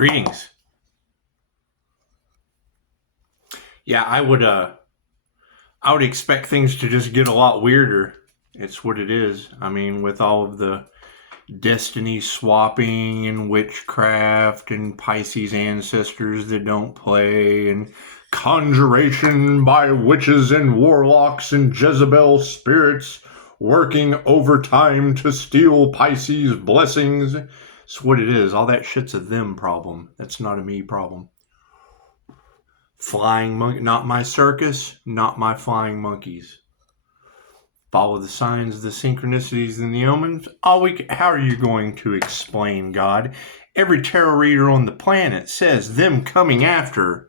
Greetings. Yeah, I would expect things to just get a lot weirder. It's what it is. I mean, with all of the destiny swapping and witchcraft and Pisces ancestors that don't play and conjuration by witches and warlocks and Jezebel spirits working overtime to steal Pisces blessings. It's what it is. All that shit's a them problem. That's not a me problem. Flying monkey, not my circus, not my flying monkeys. Follow the signs, the synchronicities, and the omens. How are you going to explain God? Every tarot reader on the planet says them coming after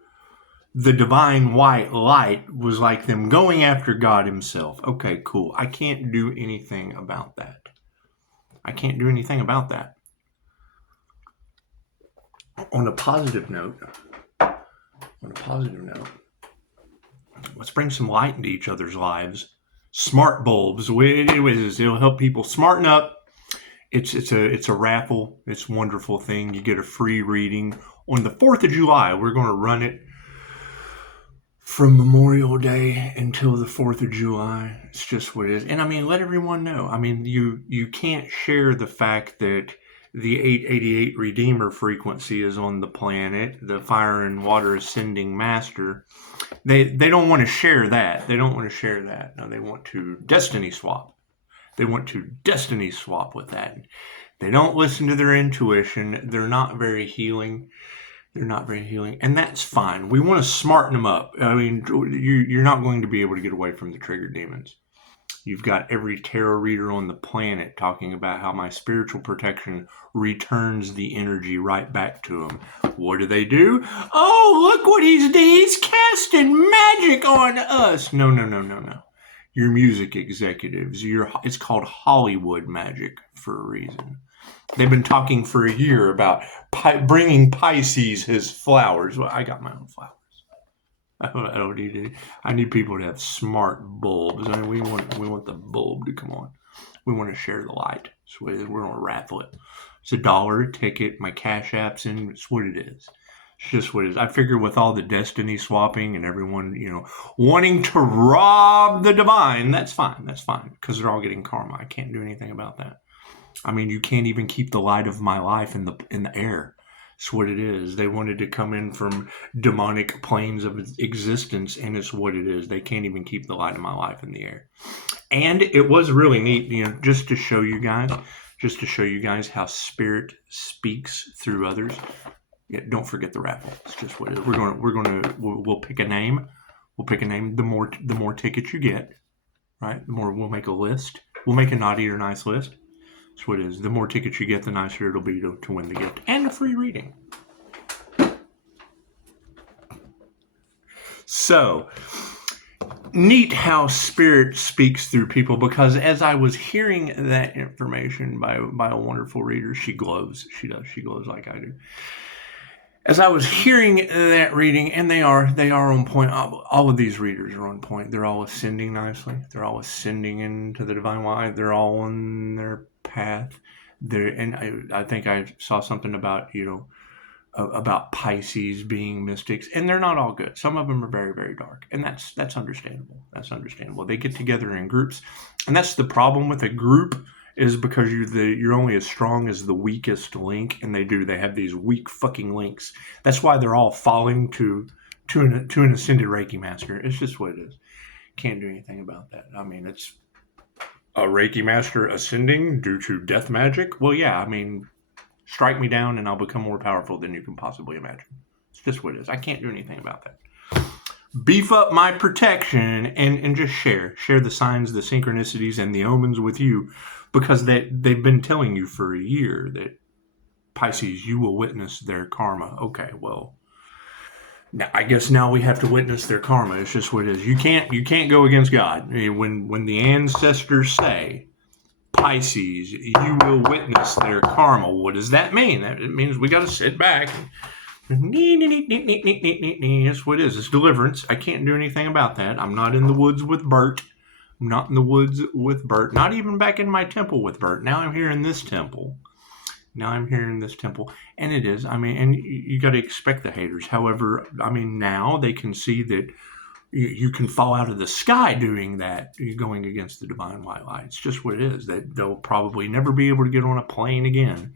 the divine white light was like them going after God himself. Okay, cool. I can't do anything about that. On a positive note, let's bring some light into each other's lives. Smart bulbs. It'll help people smarten up. It's a raffle. It's a wonderful thing. You get a free reading on the 4th of July. We're going to run it from Memorial Day until the 4th of July. It's just what it is. And I mean, let everyone know. I mean, you can't share the fact that the 888 Redeemer frequency is on the planet, the fire and water ascending master. They don't want to share that. No, they want to destiny swap. With that. They don't listen to their intuition. They're not very healing. And that's fine. We want to smarten them up. I mean, you're not going to be able to get away from the trigger demons. You've got every tarot reader on the planet talking about how my spiritual protection returns the energy right back to them. What do? Oh, look what he's doing. He's casting magic on us. No. You're music executives. It's called Hollywood magic for a reason. They've been talking for a year about bringing Pisces his flowers. Well, I got my own flowers. I don't need it. I need people to have smart bulbs. I mean, we want the bulb to come on. We want to share the light. So we're going to raffle it. It's $1 a ticket. My Cash App's in. It's what it is. It's just what it is. I figure with all the destiny swapping and everyone, wanting to rob the divine, that's fine. Because they're all getting karma. I can't do anything about that. I mean, you can't even keep the light of my life in the air. It's what it is. They wanted to come in from demonic planes of existence, and it's what it is. They can't even keep the light of my life in the air. And it was really neat, just to show you guys how spirit speaks through others. Yeah, don't forget the raffle. It's just what it is. We'll pick a name. The more tickets you get, right? The more we'll make a list. We'll make a naughty or nice list. That's what it is. The more tickets you get, the nicer it'll be to win the gift. And a free reading. So, neat how spirit speaks through people, because as I was hearing that information by a wonderful reader, she glows. She does. She glows like I do. As I was hearing that reading, and they are on point. All of these readers are on point. They're all ascending nicely. They're all ascending into the divine light. They're all on their path. And I think I saw something about about Pisces being mystics, and they're not all good. Some of them are very, very dark, and that's understandable. They get together in groups, and that's the problem with a group. Is because you're only as strong as the weakest link, and they have these weak fucking links. That's why they're all falling to an ascended Reiki master. It's just what it is. Can't do anything about that. I mean, it's a Reiki master ascending due to death magic. Well, yeah, I mean, strike me down and I'll become more powerful than you can possibly imagine. It's just what it is. I can't do anything about that. Beef up my protection and just share the signs, the synchronicities, and the omens with you. Because they've been telling you for a year that Pisces, you will witness their karma. Okay, well, I guess now we have to witness their karma. It's just what it is. You can't go against God. When the ancestors say, Pisces, you will witness their karma, what does that mean? It means we got to sit back and that's what it is. It's deliverance. I can't do anything about that. I'm not in the woods with Bert. Not in the woods with Bert. Not even back in my temple with Bert. Now I'm here in this temple. Now I'm here in this temple. And it is. I mean, and you got to expect the haters. However, I mean, now they can see that you can fall out of the sky doing that. You're going against the divine white light. It's just what it is. They'll probably never be able to get on a plane again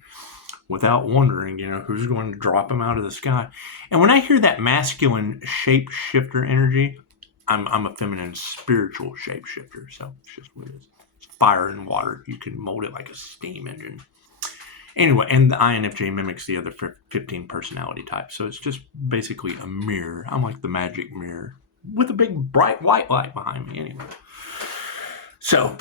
without wondering, who's going to drop them out of the sky. And when I hear that masculine shapeshifter energy, I'm a feminine spiritual shapeshifter. So it's just what it is. It's fire and water. You can mold it like a steam engine. Anyway, and the INFJ mimics the other 15 personality types. So it's just basically a mirror. I'm like the magic mirror with a big bright white light behind me. Anyway. So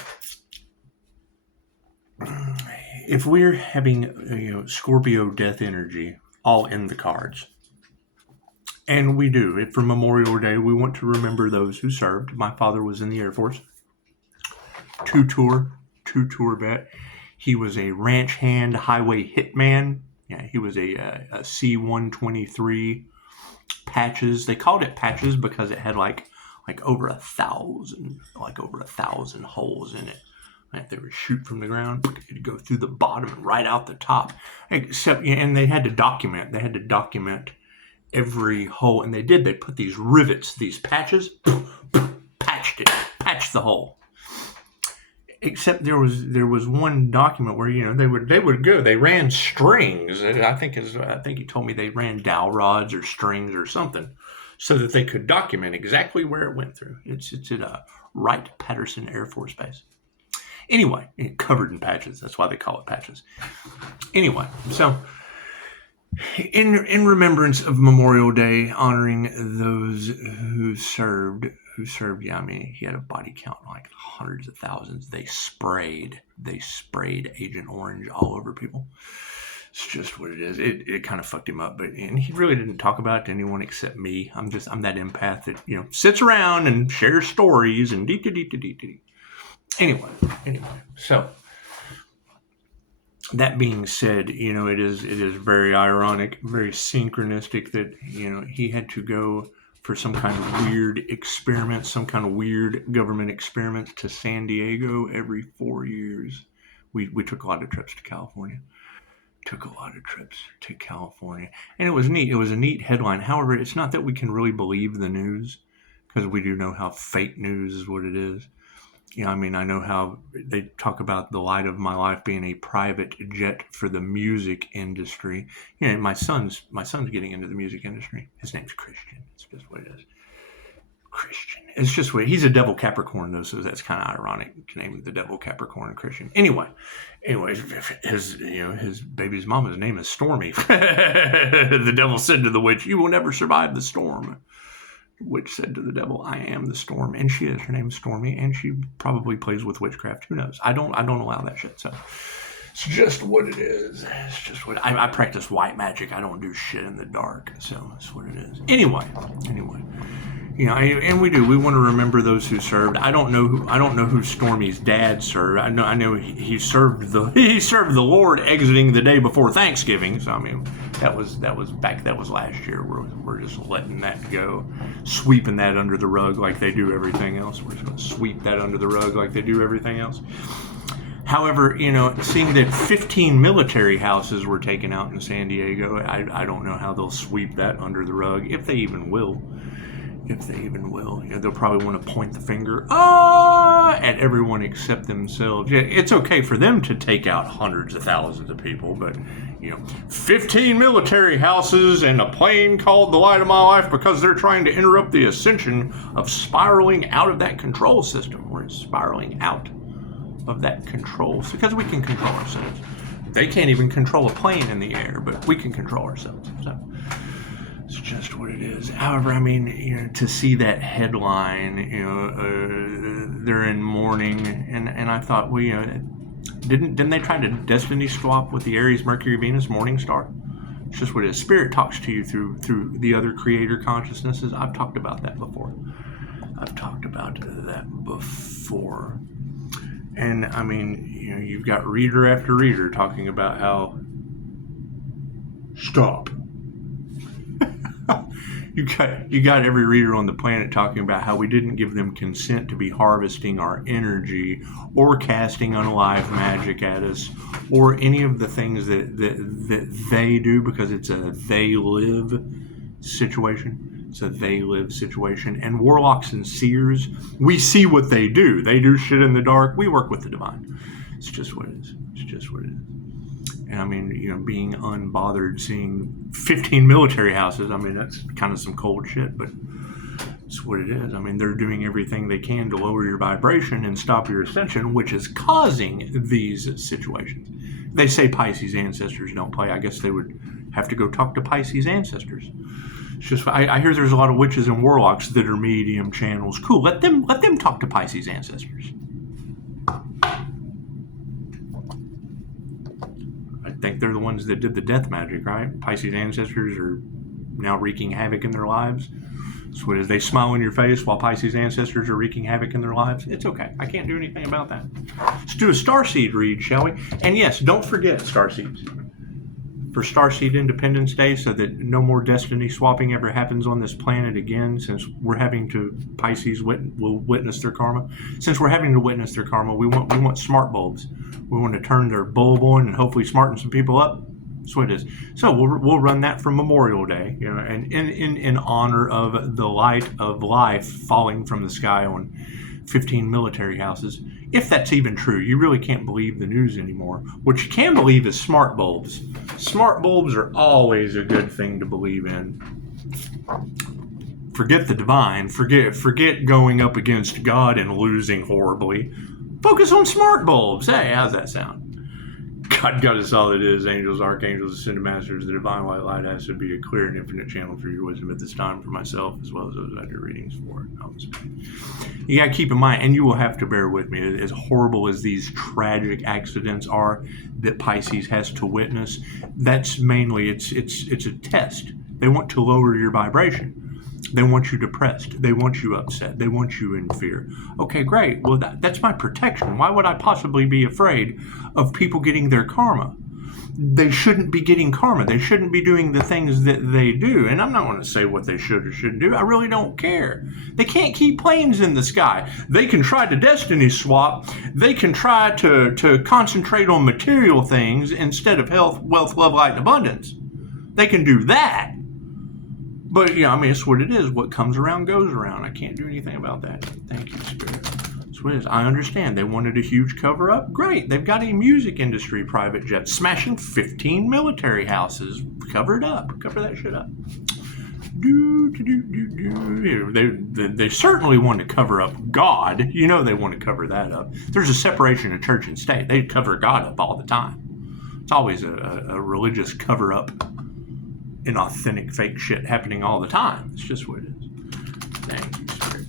if we're having Scorpio death energy all in the cards, and we do, for Memorial Day, we want to remember those who served. My father was in the Air Force. Two-tour vet. He was a ranch hand highway hitman. Yeah, he was a C-123 patches. They called it patches because it had like over 1,000 holes in it. If they would shoot from the ground, it'd go through the bottom and right out the top. And they had to document. They had to document every hole, and they did. They put these rivets, these patches, patched the hole. Except there was one document where they would go. They ran strings. I think he told me they ran dowel rods or strings or something, so that they could document exactly where it went through. It's at Wright-Patterson Air Force Base. Anyway, covered in patches. That's why they call it patches. Anyway, so in remembrance of Memorial Day, honoring those who served. Yeah, I mean, he had a body count like hundreds of thousands. They sprayed Agent Orange all over people. It's just what it is. It kind of fucked him up, and he really didn't talk about it to anyone except me. I'm that empath that sits around and shares stories and dee. Anyway, so that being said, it is very ironic, very synchronistic that he had to go for some kind of weird experiment, some kind of weird government experiment to San Diego every 4 years. We took a lot of trips to California. And it was neat. It was a neat headline. However, it's not that we can really believe the news, because we do know how fake news is what it is. I mean, I know how they talk about the light of my life being a private jet for the music industry. My son's getting into the music industry. His name's Christian. It's just what it is. Christian. It's just what he's a devil Capricorn though, so that's kind of ironic to name the devil Capricorn Christian. Anyway, his baby's mama's name is Stormy. The devil said to the witch, "You will never survive the storm." Witch said to the devil, "I am the storm," and she is. Her name's Stormy, and she probably plays with witchcraft. Who knows? I don't allow that shit. So it's just what it is. It's just what I practice white magic. I don't do shit in the dark. So that's what it is. Anyway. And we do. We want to remember those who served. I don't know who Stormy's dad served. I know he served the Lord exiting the day before Thanksgiving. So I mean, that was last year. We're just letting that go, sweeping that under the rug like they do everything else. We're just going to sweep that under the rug like they do everything else. However, seeing that 15 military houses were taken out in San Diego, I don't know how they'll sweep that under the rug, if they even will. They'll probably want to point the finger at everyone except themselves. Yeah, it's okay for them to take out hundreds of thousands of people, but 15 military houses and a plane called the Light of My Life because they're trying to interrupt the ascension of spiraling out of that control system. We're spiraling out of that control because we can control ourselves. They can't even control a plane in the air, but we can control ourselves. So it's just what it is. However, I mean, to see that headline, they're in mourning, and I thought, well, didn't they try to destiny swap with the Aries, Mercury, Venus, morning star? It's just what it is. Spirit talks to you through the other creator consciousnesses. I've talked about that before. And I mean, you've got reader after reader talking about how stop. You got every reader on the planet talking about how we didn't give them consent to be harvesting our energy or casting unalive magic at us or any of the things that they do, because it's a they live situation. It's a they live situation. And warlocks and seers, we see what they do. They do shit in the dark. We work with the divine. It's just what it is. It's just what it is. And I mean, you know, being unbothered seeing 15 military houses, I mean, that's kind of some cold shit, but it's what it is. I mean, they're doing everything they can to lower your vibration and stop your ascension, which is causing these situations. They say Pisces ancestors don't play. I guess they would have to go talk to Pisces ancestors. It's just, I hear there's a lot of witches and warlocks that are medium channels. Cool, let them talk to Pisces ancestors. I think they're the ones that did the death magic, right? Pisces ancestors are now wreaking havoc in their lives. So as they smile in your face while Pisces ancestors are wreaking havoc in their lives, it's okay. I can't do anything about that. Let's do a starseed read, shall we? And yes, don't forget starseeds. For Starseed Independence Day, so that no more destiny swapping ever happens on this planet again, since we're having to, Pisces will witness their karma. Since we're having to witness their karma, we want smart bulbs. We want to turn their bulb on and hopefully smarten some people up. That's what it is. So we'll run that for Memorial Day, you know, and in honor of the light of life falling from the sky on 15 military houses. If that's even true, you really can't believe the news anymore. What you can believe is smart bulbs. Smart bulbs are always a good thing to believe in. Forget the divine. Forget going up against God and losing horribly. Focus on smart bulbs. Hey, how's that sound? God got us all that is, angels, archangels, ascended masters. The divine white light has to be a clear and infinite channel for your wisdom at this time for myself, as well as those I do readings for. You got to keep in mind, and you will have to bear with me, as horrible as these tragic accidents are that Pisces has to witness, that's mainly, it's a test. They want to lower your vibration. They want you depressed. They want you upset. They want you in fear. Okay, great. Well, that's my protection. Why would I possibly be afraid of people getting their karma? They shouldn't be getting karma. They shouldn't be doing the things that they do. And I'm not going to say what they should or shouldn't do. I really don't care. They can't keep planes in the sky. They can try to destiny swap. They can try to concentrate on material things instead of health, wealth, love, light, and abundance. They can do that. But, yeah, I mean, it's what it is. What comes around goes around. I can't do anything about that. Thank you, Spirit. That's what it is. I understand. They wanted a huge cover-up. Great. They've got a music industry private jet smashing 15 military houses. Cover it up. Cover that shit up. They certainly want to cover up God. You know they want to cover that up. There's a separation of church and state. They cover God up all the time. It's always a religious cover-up. Inauthentic fake shit happening all the time. It's just what it is. Thank you, Spirit.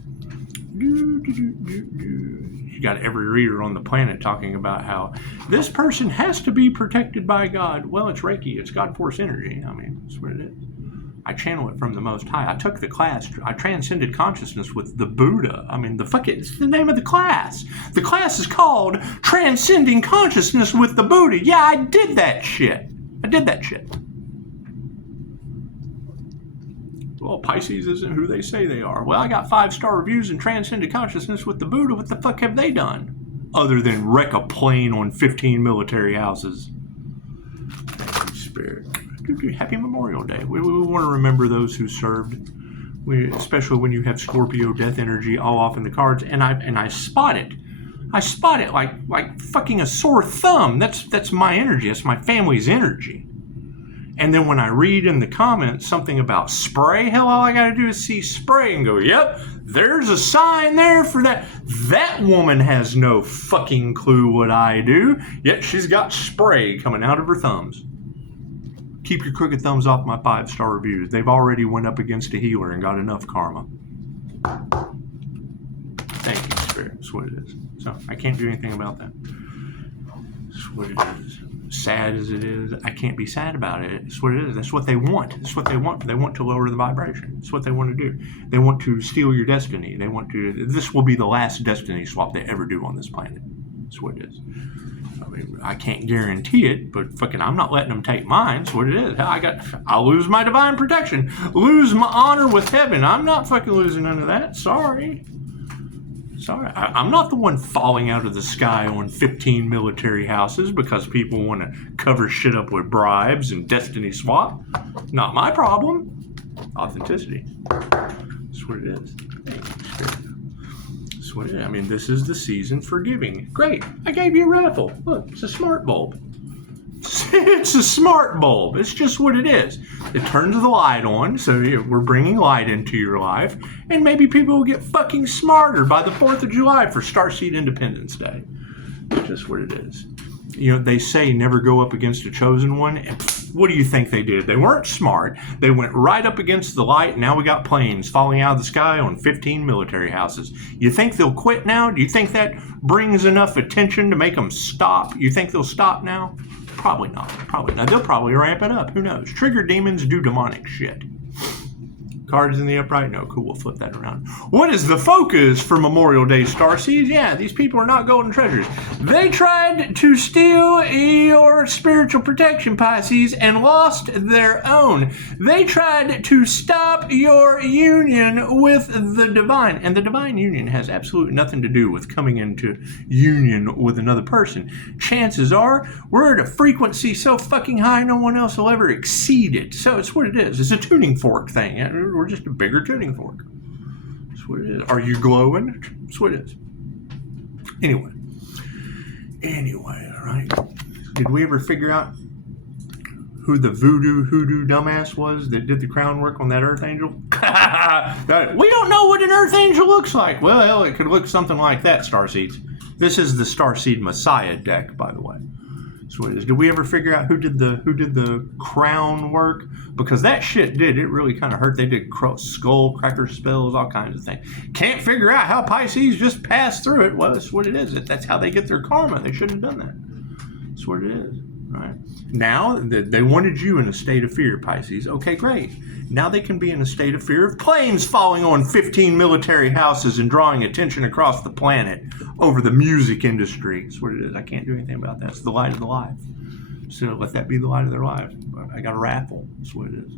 You got every reader on the planet talking about how this person has to be protected by God. Well, it's Reiki. It's God Force energy. I mean, that's what it is. I channel it from the Most High. I took the class. I transcended consciousness with the Buddha. I mean, it's the name of the class. The class is called Transcending Consciousness with the Buddha. Yeah, I did that shit. Well, Pisces isn't who they say they are. Well, I got 5-star reviews in Transcended Consciousness with the Buddha. What the fuck have they done? Other than wreck a plane on 15 military houses. Thank you, Spirit. Happy Memorial Day. We want to remember those who served. Especially when you have Scorpio death energy all off in the cards. And I spot it. I spot it like fucking a sore thumb. That's my energy. That's my family's energy. And then when I read in the comments something about spray, hell, all I got to do is see spray and go, yep, there's a sign there for that. That woman has no fucking clue what I do, yet she's got spray coming out of her thumbs. Keep your crooked thumbs off my 5-star reviews. They've already went up against a healer and got enough karma. Thank you, Spirit. That's what it is. So I can't do anything about that. That's what it is. Sad as it is, I can't be sad about it. It's what it is. That's what they want. It's what they want. They want to lower the vibration. It's what they want to do. They want to steal your destiny. This will be the last destiny swap they ever do on this planet. That's what it is. I mean, I can't guarantee it, but fucking I'm not letting them take mine. That's what it is. I'll lose my divine protection, lose my honor with heaven. I'm not fucking losing none of that. Sorry. I'm not the one falling out of the sky on 15 military houses because people want to cover shit up with bribes and destiny swap. Not my problem. Authenticity. That's what it is. That's what it is. I mean, this is the season for giving. Great. I gave you a raffle. Look, it's a smart bulb. It's a smart bulb. It's just what it is. It turns the light on, so we're bringing light into your life, and maybe people will get fucking smarter by the 4th of July for Starseed Independence Day. It's just what it is. You know, they say never go up against a chosen one, and what do you think they did? They weren't smart. They went right up against the light, and now we got planes falling out of the sky on 15 military houses. You think they'll quit now? Do you think that brings enough attention to make them stop? You think they'll stop now? Probably not. They'll probably ramp it up. Who knows? Trigger demons do demonic shit. Cards in the upright? No, cool. We'll flip that around. What is the focus for Memorial Day, Starseeds? Yeah, these people are not golden treasures. They tried to steal your spiritual protection, Pisces, and lost their own. They tried to stop your union with the divine. And the divine union has absolutely nothing to do with coming into union with another person. Chances are we're at a frequency so fucking high no one else will ever exceed it. So it's what it is. It's a tuning fork thing. We're just a bigger tuning fork. That's what it is. Are you glowing? That's what it is. Anyway, all right. Did we ever figure out who the hoodoo dumbass was that did the crown work on that Earth Angel? We don't know what an Earth Angel looks like. Well, it could look something like that, Starseeds. This is the Starseed Messiah deck, by the way. That's what it is. Did we ever figure out who did the crown work? Because that shit it really kind of hurt. They did skull cracker spells, all kinds of things. Can't figure out how Pisces just passed through it. Well, that's what it is. That's how they get their karma. They shouldn't have done that. That's what it is. Right. Now, they wanted you in a state of fear, Pisces. Okay, great. Now they can be in a state of fear of planes falling on 15 military houses and drawing attention across the planet over the music industry. That's what it is. I can't do anything about that. It's the light of the life. So let that be the light of their lives. I got a raffle. That's what it is.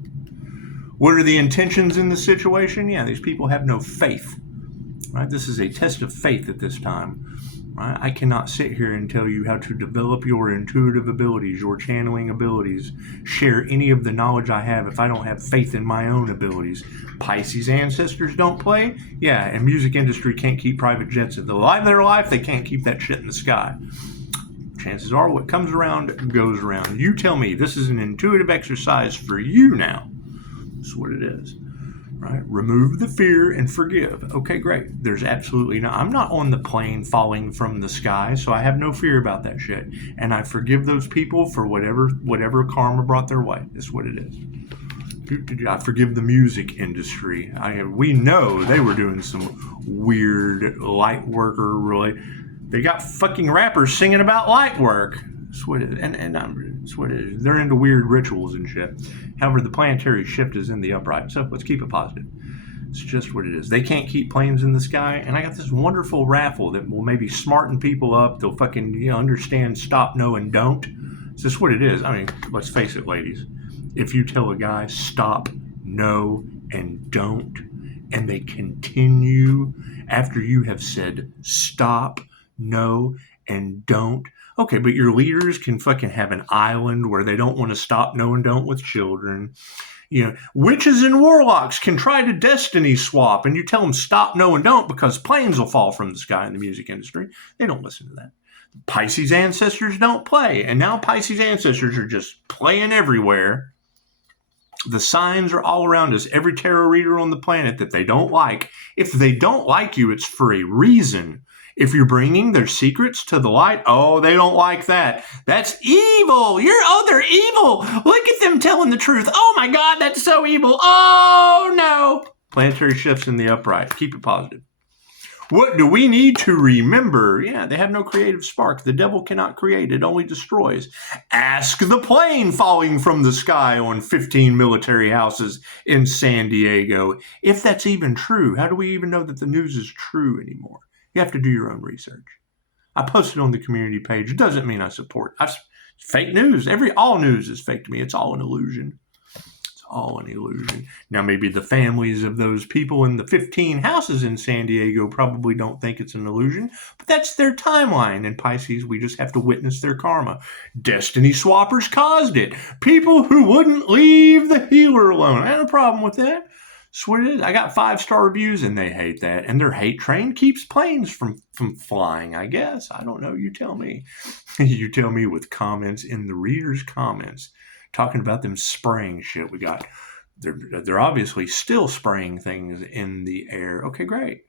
What are the intentions in the situation? Yeah, these people have no faith. Right? This is a test of faith at this time. Right? I cannot sit here and tell you how to develop your intuitive abilities, your channeling abilities, share any of the knowledge I have if I don't have faith in my own abilities. Pisces ancestors don't play? Yeah, and music industry can't keep private jets at the light of their life. They can't keep that shit in the sky. Chances are what comes around goes around. You tell me. This is an intuitive exercise for you now. That's what it is. Right? Remove the fear and forgive. Okay, great. There's absolutely no... I'm not on the plane falling from the sky, so I have no fear about that shit. And I forgive those people for whatever karma brought their way. That's what it is. I forgive the music industry. We know they were doing some weird light worker really. They got fucking rappers singing about light work. That's what it is. And that's what it is. They're into weird rituals and shit. However, the planetary shift is in the upright, so let's keep it positive. It's just what it is. They can't keep planes in the sky, and I got this wonderful raffle that will maybe smarten people up. They'll fucking understand stop, no, and don't. It's just what it is. I mean, let's face it, ladies. If you tell a guy stop, no, and don't, and they continue after you have said stop, no, and don't, okay, but your leaders can fucking have an island where they don't want to stop, no, and don't with children. You know, witches and warlocks can try to destiny swap, and you tell them stop, no, and don't because planes will fall from the sky in the music industry. They don't listen to that. Pisces ancestors don't play, and now Pisces ancestors are just playing everywhere. The signs are all around us. Every tarot reader on the planet that they don't like. If they don't like you, it's for a reason. If you're bringing their secrets to the light, oh, they don't like that. That's evil. They're evil. Look at them telling the truth. Oh my God, that's so evil. Oh no. Planetary shifts in the upright. Keep it positive. What do we need to remember? Yeah, they have no creative spark. The devil cannot create. It only destroys. Ask the plane falling from the sky on 15 military houses in San Diego. If that's even true, how do we even know that the news is true anymore? You have to do your own research. I posted on the community page. It doesn't mean I support. Fake news. All news is fake to me. It's all an illusion. It's all an illusion. Now, maybe the families of those people in the 15 houses in San Diego probably don't think it's an illusion, but that's their timeline. In Pisces, we just have to witness their karma. Destiny swappers caused it. People who wouldn't leave the healer alone. I had a problem with that. That's what it is. I got 5-star reviews and they hate that. And their hate train keeps planes from flying, I guess. I don't know. You tell me. You tell me with comments in the readers' comments talking about them spraying shit. They're obviously still spraying things in the air. Okay, great.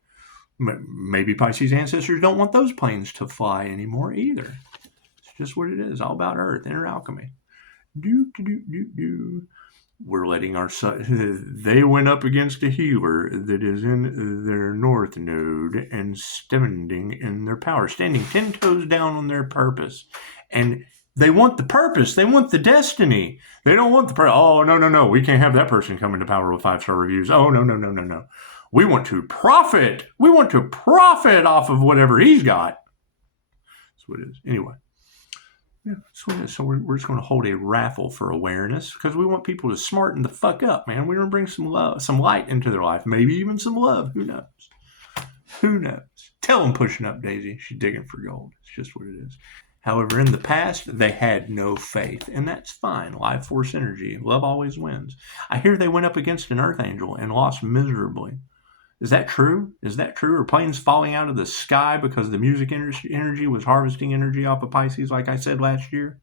Maybe Pisces ancestors don't want those planes to fly anymore either. It's just what it is. All about Earth, inner alchemy. We're letting they went up against a healer that is in their north node and standing in their power, standing 10 toes down on their purpose. And they want the purpose. They want the destiny. They don't want the purpose. Oh, no. We can't have that person come into power with 5-star reviews. Oh, no. We want to profit. We want to profit off of whatever he's got. That's what it is. Anyway. Yeah, that's what it is. So we're just going to hold a raffle for awareness because we want people to smarten the fuck up, man. We're going to bring some love, some light into their life, maybe even some love. Who knows? Who knows? Tell them pushing up, Daisy. She's digging for gold. It's just what it is. However, in the past, they had no faith, and that's fine. Life force energy. Love always wins. I hear they went up against an Archangel and lost miserably. Is that true? Are planes falling out of the sky because the music energy was harvesting energy off of Pisces, like I said last year?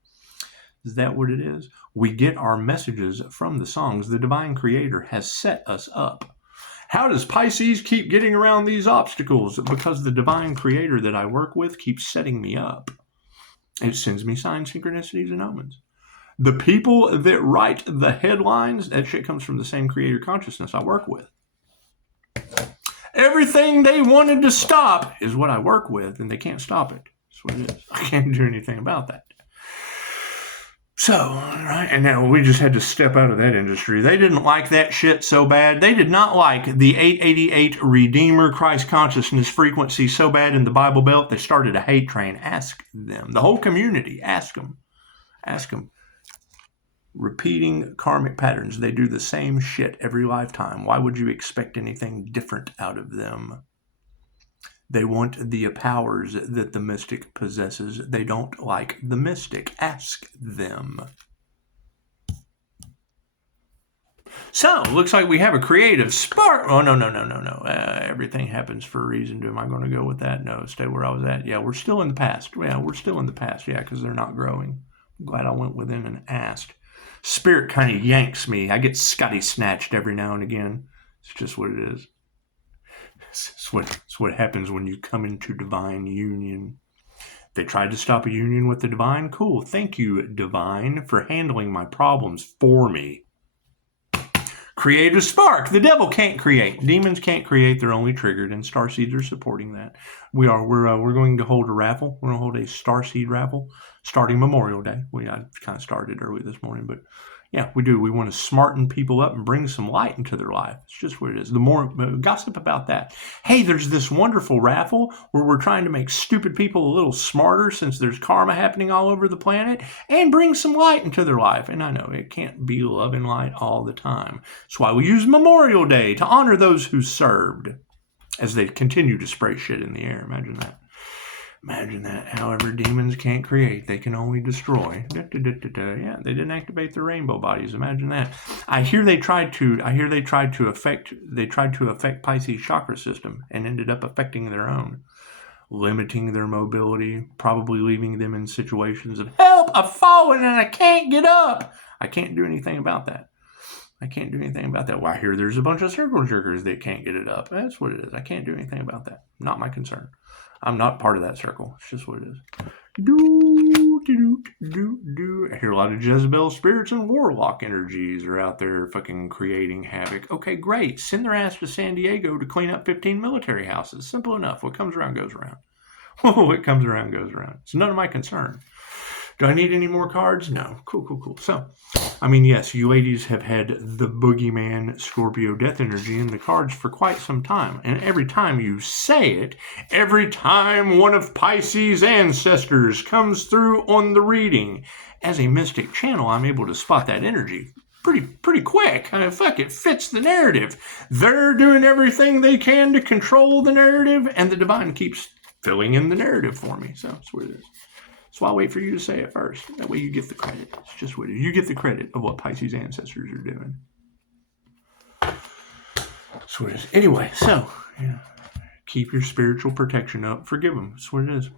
Is that what it is? We get our messages from the songs. The divine creator has set us up. How does Pisces keep getting around these obstacles? Because the divine creator that I work with keeps setting me up. It sends me signs, synchronicities, and omens. The people that write the headlines, that shit comes from the same creator consciousness I work with. Everything they wanted to stop is what I work with, and they can't stop it. That's what it is. I can't do anything about that. So, right, and now we just had to step out of that industry. They didn't like that shit so bad. They did not like the 888 Redeemer Christ consciousness frequency so bad in the Bible Belt, they started a hate train. Ask them. The whole community, ask them. Ask them. Repeating karmic patterns. They do the same shit every lifetime. Why would you expect anything different out of them? They want the powers that the mystic possesses. They don't like the mystic. Ask them. So, looks like we have a creative spark. Oh, no. Everything happens for a reason. Am I going to go with that? No, stay where I was at. Yeah, we're still in the past. Yeah, we're still in the past. Yeah, because they're not growing. I'm glad I went within and asked. Spirit kind of yanks me. I get Scotty snatched every now and again. It's just what it is. It's what happens when you come into divine union. They tried to stop a union with the divine. Cool. Thank you, divine, for handling my problems for me. Creative spark. The devil can't create. Demons can't create. They're only triggered, and starseeds are supporting that. We're going to hold a raffle. We're going to hold a starseed raffle starting Memorial Day. I kind of started early this morning, but yeah, we do. We want to smarten people up and bring some light into their life. It's just what it is. The more gossip about that. Hey, there's this wonderful raffle where we're trying to make stupid people a little smarter since there's karma happening all over the planet and bring some light into their life. And I know it can't be love and light all the time. That's why we use Memorial Day to honor those who served as they continue to spray shit in the air. Imagine that. Imagine that. However, demons can't create; they can only destroy. Yeah, they didn't activate their rainbow bodies. Imagine that. I hear they tried to affect Pisces chakra system and ended up affecting their own, limiting their mobility, probably leaving them in situations of help. I've fallen and I can't get up. I can't do anything about that. Well, I hear there's a bunch of circle jerkers that can't get it up. That's what it is. I can't do anything about that. Not my concern. I'm not part of that circle. It's just what it is. I hear a lot of Jezebel spirits and warlock energies are out there fucking creating havoc. Okay, great. Send their ass to San Diego to clean up 15 military houses. Simple enough. What comes around goes around. What comes around goes around. It's none of my concern. Do I need any more cards? No. Cool. So, I mean, yes, you ladies have had the boogeyman Scorpio death energy in the cards for quite some time. And every time you say it, every time one of Pisces' ancestors comes through on the reading, as a mystic channel, I'm able to spot that energy pretty quick. I mean, fuck, it fits the narrative. They're doing everything they can to control the narrative, and the divine keeps filling in the narrative for me. So that's what it is. That's why I wait for you to say it first. That way you get the credit. It's just what it is. You get the credit of what Pisces ancestors are doing. That's what it is. Anyway, so keep your spiritual protection up. Forgive them. That's what it is.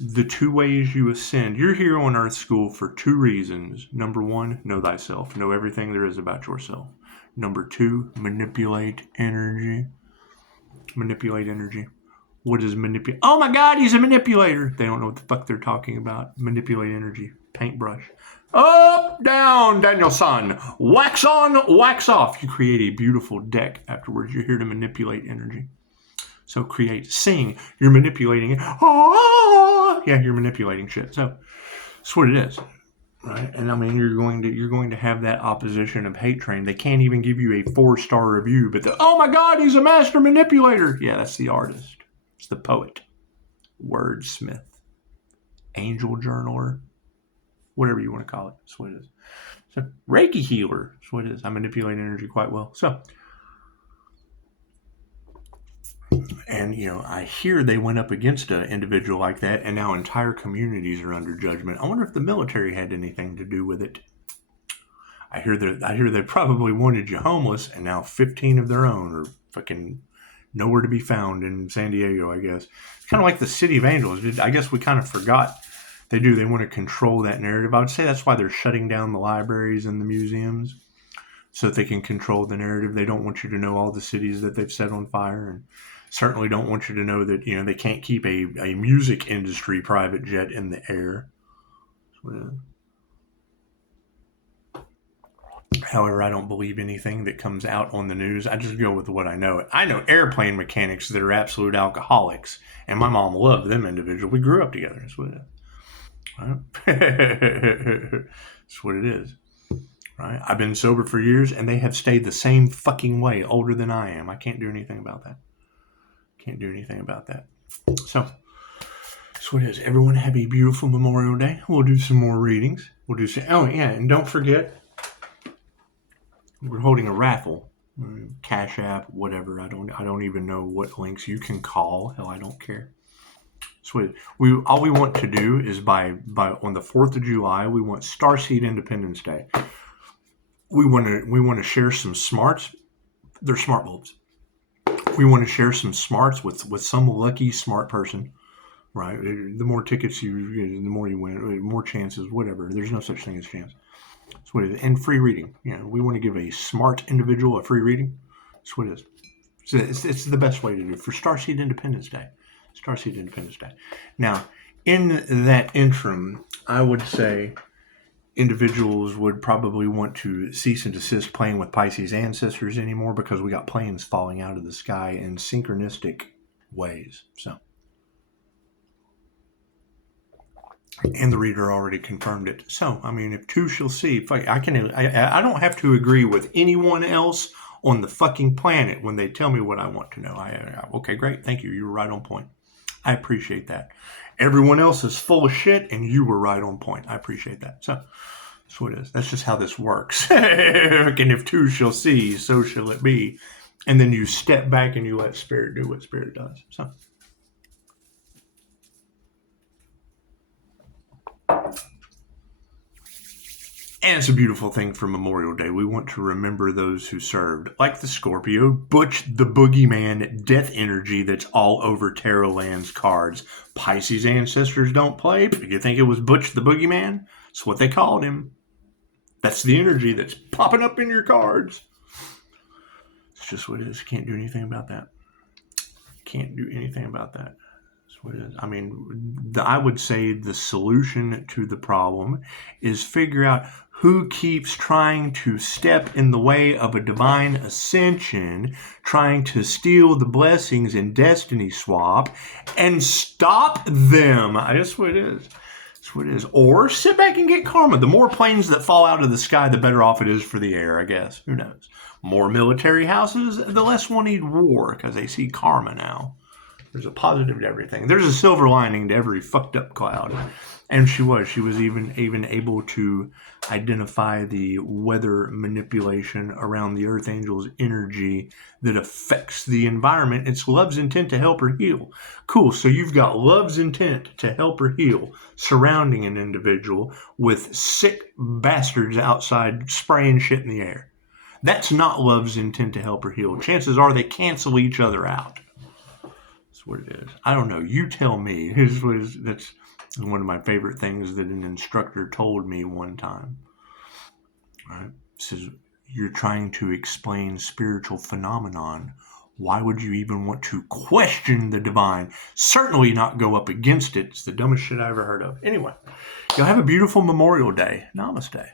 The 2 ways you ascend. You're here on Earth School for 2 reasons. Number 1, know thyself. Know everything there is about yourself. Number 2, manipulate energy. Manipulate energy. What is manipulate? Oh my God, he's a manipulator. They don't know what the fuck they're talking about. Manipulate energy. Paintbrush. Up, down, Daniel-san. Wax on, wax off. You create a beautiful deck afterwards. You're here to manipulate energy. So create, sing. You're manipulating it. Oh, yeah, you're manipulating shit. So that's what it is, right? And I mean, you're going to have that opposition of hate train. They can't even give you a 4-star review, but oh my God, he's a master manipulator. Yeah, that's the artist. It's the poet, wordsmith, angel journaler, whatever you want to call it. That's what it is. So Reiki healer. That's what it is. I manipulate energy quite well. So. And, I hear they went up against an individual like that, and now entire communities are under judgment. I wonder if the military had anything to do with it. I hear they probably wanted you homeless, and now 15 of their own are fucking nowhere to be found in San Diego, I guess. It's kind of like the City of Angels. I guess we kind of forgot they do. They want to control that narrative. I would say that's why they're shutting down the libraries and the museums, so that they can control the narrative. They don't want you to know all the cities that they've set on fire, and certainly don't want you to know that, they can't keep a music industry private jet in the air. However, I don't believe anything that comes out on the news. I just go with what I know. I know airplane mechanics that are absolute alcoholics, and my mom loved them individuals. We grew up together. That's what it is. That's what it is. Right? I've been sober for years, and they have stayed the same fucking way, older than I am. I can't do anything about that. So, that's what it is. Everyone have a beautiful Memorial Day. We'll do some more readings. And don't forget, we're holding a raffle. Cash App, whatever. I don't even know what links you can call. Hell, I don't care. So all we want to do is by on the 4th of July, we want Starseed Independence Day. We want to share some smarts. They're smart bulbs. We want to share some smarts with some lucky smart person, right? The more tickets you get, the more you win, more chances, whatever. There's no such thing as chance. That's what it is. And free reading. We want to give a smart individual a free reading. That's what it is. So it's the best way to do it for Starseed Independence Day. Starseed Independence Day. Now, in that interim, I would say individuals would probably want to cease and desist playing with Pisces ancestors anymore, because we got planes falling out of the sky in synchronistic ways. So, and the reader already confirmed it. So, I mean, if 2 shall see, I don't have to agree with anyone else on the fucking planet when they tell me what I want to know. Okay, great. Thank you. You were right on point. I appreciate that. Everyone else is full of shit, and you were right on point. I appreciate that. So, that's what it is. That's just how this works. And if 2 shall see, so shall it be. And then you step back and you let Spirit do what Spirit does. So, and it's a beautiful thing for Memorial Day. We want to remember those who served, like the Scorpio, Butch the Boogeyman, death energy that's all over Tarotland's cards. Pisces ancestors don't play. You think it was Butch the Boogeyman? That's what they called him. That's the energy that's popping up in your cards. It's just what it is. Can't do anything about that. That's what it is. I mean, I would say the solution to the problem is figure out who keeps trying to step in the way of a divine ascension, trying to steal the blessings in Destiny Swap, and stop them. That's what it is. That's what it is. Or sit back and get karma. The more planes that fall out of the sky, the better off it is for the air, I guess. Who knows? More military houses, the less we'll need war because they see karma now. There's a positive to everything. There's a silver lining to every fucked up cloud. And she was even able to identify the weather manipulation around the Earth Angel's energy that affects the environment. It's love's intent to help her heal. Cool. So you've got love's intent to help her heal surrounding an individual with sick bastards outside spraying shit in the air. That's not love's intent to help her heal. Chances are they cancel each other out. That's what it is. I don't know. You tell me. That's one of my favorite things that an instructor told me one time. Right? It says, you're trying to explain spiritual phenomenon. Why would you even want to question the divine? Certainly not go up against it. It's the dumbest shit I ever heard of. Anyway, y'all have a beautiful Memorial Day. Namaste.